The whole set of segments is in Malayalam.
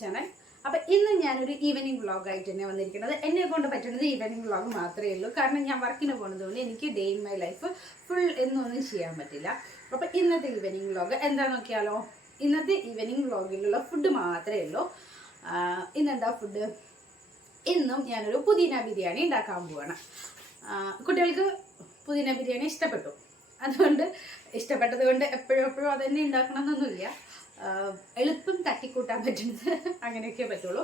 ചാനൽ അപ്പൊ ഇന്ന് ഞാനൊരു ഈവനിങ് വ്ളോഗ് ആയിട്ട് തന്നെ വന്നിരിക്കുന്നത്. എന്നെ കൊണ്ട് പറ്റുന്നത് ഈവനിങ് വ്ളോഗ് മാത്രമേ ഉള്ളൂ. കാരണം ഞാൻ വർക്കിന് പോകുന്നതുകൊണ്ട് എനിക്ക് day in my life full എന്നൊന്നും ചെയ്യാൻ പറ്റില്ല. അപ്പൊ ഇന്നത്തെ ഈവനിങ് വ്ളോഗ് എന്താ നോക്കിയാലോ? ഇന്നത്തെ ഈവനിങ് വ്ളോഗിലുള്ള ഫുഡ് മാത്രമേ ഉള്ളൂ. ഇന്നെന്താ ഫുഡ് ഇന്നും ഞാനൊരു പുതിന ബിരിയാണി ഉണ്ടാക്കാൻ പോവാണ്. കുട്ടികൾക്ക് പുതിന ബിരിയാണി ഇഷ്ടപ്പെട്ടു. അതുകൊണ്ട് ഇഷ്ടപ്പെട്ടത് കൊണ്ട് എപ്പോഴും എപ്പോഴും അതന്നെ ഉണ്ടാക്കണം എന്നൊന്നുമില്ല എളുപ്പം തട്ടിക്കൂട്ടാൻ പറ്റുന്നത് അങ്ങനെയൊക്കെ പറ്റുള്ളൂ.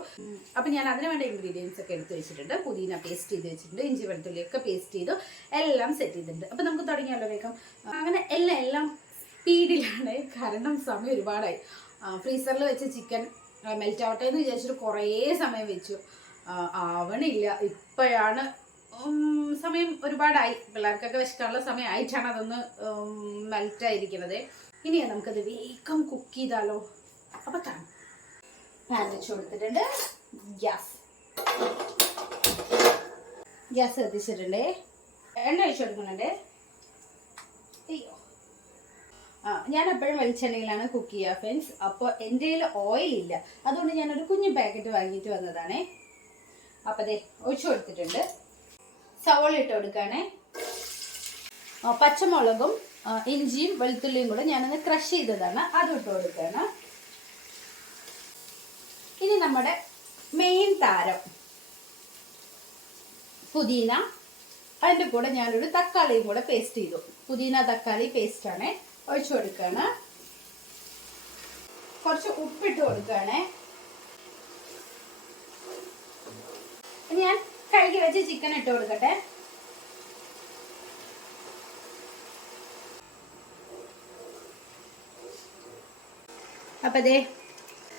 അപ്പൊ ഞാൻ അതിന് വേണ്ട ഇൻഗ്രീഡിയൻസ് ഒക്കെ എടുത്ത് വെച്ചിട്ടുണ്ട്. പുതിന പേസ്റ്റ് ചെയ്ത് വെച്ചിട്ടുണ്ട്. ഇഞ്ചി വെളുത്തുള്ളി ഒക്കെ പേസ്റ്റ് ചെയ്തു. എല്ലാം സെറ്റ് ചെയ്തിട്ടുണ്ട്. അപ്പം നമുക്ക് തുടങ്ങിയാലോ വേഗം? അങ്ങനെ എല്ലാം എല്ലാം സ്പീഡിലാണ് കാരണം സമയം ഒരുപാടായി. ഫ്രീസറിൽ വെച്ച ചിക്കൻ മെൽറ്റ് ആവട്ടെ എന്ന് വിചാരിച്ചിട്ട് കുറേ സമയം വെച്ചു. ആവണില്ല. ഇപ്പോഴാണ് സമയം ഒരുപാടായി. പിള്ളേർക്കൊക്കെ വിശക്കാനുള്ള സമയം ആയിട്ടാണ് അതൊന്ന് മെൽറ്റ് ആയിരിക്കുന്നത് ഇനി നമുക്കത് വേഗം കുക്ക് ചെയ്താലോ. അപ്പൊ കാണാം പാൻ വെച്ച് കൊടുത്തിട്ടുണ്ട്. ഗ്യാസ് ഗ്യാസ് കത്തിച്ചിട്ടുണ്ട് എണ്ണ ഒഴിച്ചു കൊടുക്കുന്നുണ്ട്. അയ്യോ. ആ ഞാൻ എപ്പോഴും വെളിച്ചെണ്ണയിലാണ് കുക്ക് ചെയ്യുക ഫ്രണ്ട്സ് അപ്പോൾ എന്റെ കയ്യിൽ ഓയിൽ ഇല്ല. അതുകൊണ്ട് ഞാനൊരു കുഞ്ഞു പാക്കറ്റ് വാങ്ങിയിട്ട് വന്നതാണേ. അപ്പോൾ അതെ ഒഴിച്ചു കൊടുത്തിട്ടുണ്ട്. സവോള ഇട്ട് കൊടുക്കുകയാണേ പച്ചമുളകും ഇഞ്ചിയും വെളുത്തുള്ളിയും കൂടെ ഞാനൊന്ന് ക്രഷ് ചെയ്തതാണ്. അത് ഇട്ട് കൊടുക്കുകയാണ്. ഇനി നമ്മുടെ മെയിൻ താരം. പുതിന. അതിന്റെ കൂടെ ഞാനൊരു തക്കാളിയും കൂടെ പേസ്റ്റ് ചെയ്തു. പുതിന തക്കാളി പേസ്റ്റ് ആണ്. ഒഴിച്ചു കൊടുക്കുകയാണ്. കുറച്ച് ഉപ്പിട്ട് കൊടുക്കുകയാണ്. ഞാൻ കഴുകി വെച്ച് ചിക്കൻ ഇട്ട് കൊടുക്കട്ടെ. അപ്പൊ അതെ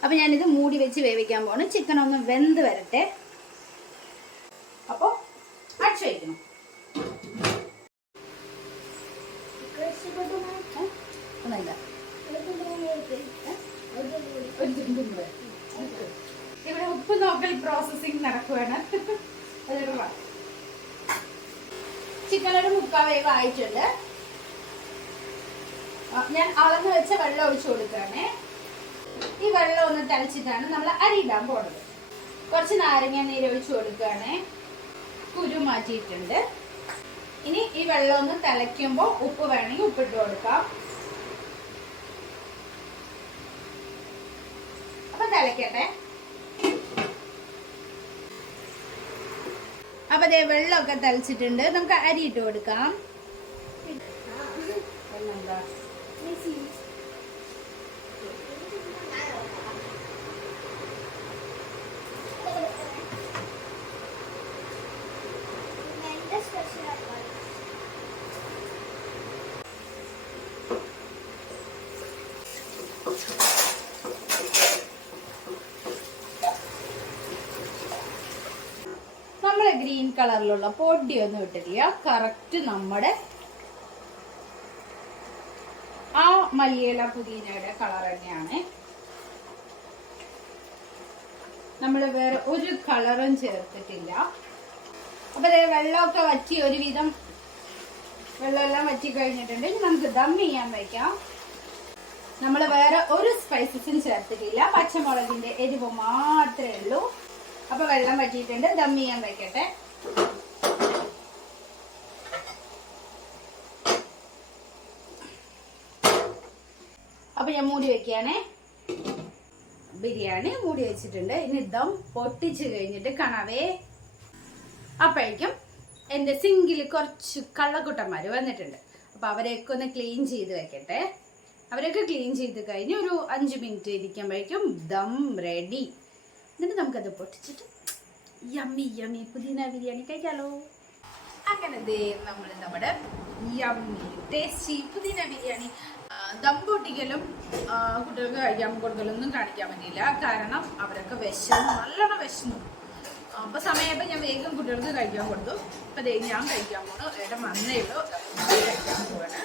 അപ്പൊ ഞാനിത് മൂടി വെച്ച് വേവിക്കാൻ പോകണം ചിക്കൻ ഒന്ന് വെന്ത് വരട്ടെ അപ്പൊ അടിച്ചു വയ്ക്കണം? ഒന്നുമില്ല. ഇവിടെ ഉപ്പ് നോക്കൽ പ്രോസസ്സിംഗ് നടക്കുകയാണ് അതൊരു. ചിക്കൻ ഒരു മുക്കാ വേവ് ആയിട്ടുണ്ട് ഞാൻ അളന്ന് വെച്ച വെള്ളം ഒഴിച്ചു കൊടുക്കുകയാണേ ഈ വെള്ളം ഒന്ന് തളിച്ചിട്ടാണ് നമ്മൾ അരി ഇടാൻ പോണത്. കുറച്ച് നാരങ്ങ നീര് ഒഴിച്ചു കൊടുക്കുകയാണേ. കുരു മാറ്റിയിട്ടുണ്ട്. ഇനി ഈ വെള്ളം ഒന്ന് തിളയ്ക്കുമ്പോൾ ഉപ്പ് വേണമെങ്കിൽ ഉപ്പിട്ട് കൊടുക്കാം. അപ്പൊ തിളയ്ക്കട്ടെ. അപ്പൊ ദേ വെള്ളമൊക്കെ തിളച്ചിട്ടുണ്ട്. നമുക്ക് അരി ഇട്ട് കൊടുക്കാം. നമ്മളെ ഗ്രീൻ കളറിലുള്ള പൊടിയൊന്നും ഇട്ടിട്ടില്ല. കറക്റ്റ് നമ്മുടെ ആ മല്ലിയില പുതിനയുടെ കളർ തന്നെയാണ്. നമ്മൾ വേറെ ഒരു കളറും ചേർത്തിട്ടില്ല. അപ്പൊ വെള്ളമൊക്കെ വറ്റി ഒരുവിധം വെള്ളമെല്ലാം വറ്റി കഴിഞ്ഞിട്ടുണ്ട്. നമുക്ക് ദം ചെയ്യാൻ വയ്ക്കാം. നമ്മൾ വേറെ ഒരു സ്പൈസസും ചേർത്തിട്ടില്ല. പച്ചമുളകിന്റെ എരിവ് മാത്രമേ ഉള്ളൂ. അപ്പൊ വെള്ളം വറ്റിയിട്ടുണ്ട്. ദം ചെയ്യാൻ വെക്കട്ടെ. അപ്പൊ ഞാൻ മൂടി വെക്കുകയാണേ. ബിരിയാണി മൂടി വെച്ചിട്ടുണ്ട്. ഇനി ദം പൊട്ടിച്ച് കഴിഞ്ഞിട്ട് കാണാവേ. അപ്പോഴേക്കും എന്റെ സിങ്കിൽ കുറച്ച് കള്ളക്കുട്ടന്മാർ വന്നിട്ടുണ്ട്. അപ്പോൾ അവരെയൊക്കെ ഒന്ന് ക്ലീൻ ചെയ്ത് വെക്കട്ടെ. അവരൊക്കെ ക്ലീൻ ചെയ്ത് കഴിഞ്ഞ് ഒരു അഞ്ച് മിനിറ്റ് ഇരിക്കുമ്പോഴേക്കും ദം റെഡി എന്നിട്ട് നമുക്കത് പൊട്ടിച്ചിട്ട് യമ്മി യമ്മി പുതിന ബിരിയാണി കഴിക്കാലോ. അങ്ങനെ ദേ നമ്മൾ നമ്മുടെ യമ്മി ടേസ്റ്റി പുതിന ബിരിയാണി ദം പൊട്ടിക്കലും കുട്ടികൾക്ക് കഴിക്കാൻ കൊടുക്കലൊന്നും കാണിക്കാൻ പറ്റില്ല കാരണം അവരൊക്കെ വിശന്നു നല്ലോണം വിശന്നു. അപ്പൊ സമയപ്പോ ഞാൻ വേഗം കുട്ടികൾക്ക് കഴിക്കാൻ കൊടുത്തു. അപ്പൊ ദേ ഞാൻ കഴിക്കാൻ പോണു. ഏട്ടൻ വന്നേ ഉള്ളൂ. കഴിക്കാൻ പോവാണ്.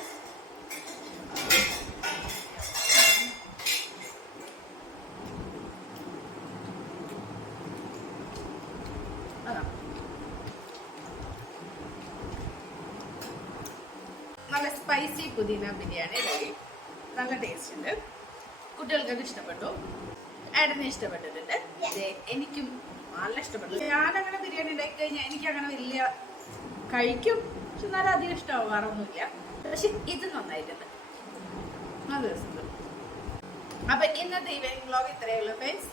നല്ല സ്പൈസി പുതിന ബിരിയാണി റെഡി നല്ല ടേസ്റ്റ് ഉണ്ട്. കുട്ടികൾക്കൊക്കെ ഇഷ്ടപ്പെട്ടു. ഏട്ടനെ ഇഷ്ടപ്പെട്ടിട്ടുണ്ട്. എനിക്കും നല്ല ഇഷ്ടപ്പെട്ടു. ഞാനങ്ങനെ ബിരിയാണി ഉണ്ടാക്കി കഴിഞ്ഞാൽ എനിക്ക് അങ്ങനെ വലിയ കഴിക്കും. പക്ഷെ എന്നാലും അധികം ഇഷ്ടമാവാറൊന്നുമില്ല പക്ഷെ ഇത് നന്നായിട്ടുണ്ട്. നല്ല രസമുണ്ട്. അപ്പൊ ഇന്നത്തെ ഈവനിങ് വ്ലോഗ് ഇത്രയേ ഉള്ളൂ ഫ്രണ്ട്സ്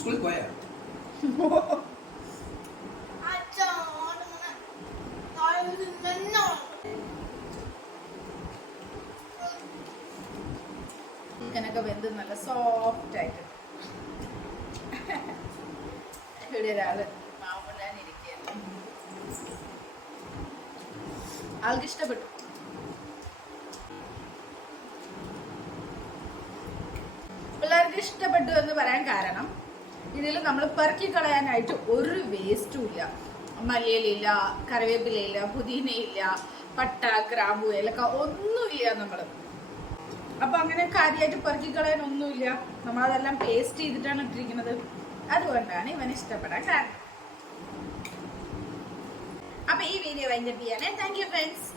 സ്കൂളിൽ പോയാ? ചിക്കനൊക്കെ വെന്ത് നല്ല സോഫ്റ്റ് ആയിട്ട്. ഇവിടെ ഒരാൾ ഇരിക്കുകയാണ് ആൾക്ക് ഇഷ്ടപ്പെട്ടു? പിള്ളേർക്ക് ഇഷ്ടപ്പെട്ടു എന്ന് പറയാൻ കാരണം ഇതിൽ നമ്മൾ പെറുക്കി കളയാനായിട്ട് ഒരു വേസ്റ്റും ഇല്ല. മല്ലിയിലില്ല കറിവേപ്പിലയില്ല പുതിനയില്ല പട്ട ഗ്രാമ്പു ഏലക്ക ഒന്നുമില്ല നമ്മൾ അപ്പൊ അങ്ങനെ കാര്യമായിട്ട് പെറുക്കി കളയാനൊന്നുമില്ല നമ്മളതെല്ലാം പേസ്റ്റ് ചെയ്തിട്ടാണ് ഇട്ടിരിക്കുന്നത്. അതുകൊണ്ടാണ് ഇവൻ ഇഷ്ടപ്പെടാൻ കാരണം. അപ്പൊ ഈ വീഡിയോ വൈൻഡപ്പ് ചെയ്യാനേ താങ്ക് യു ഫ്രണ്ട്സ്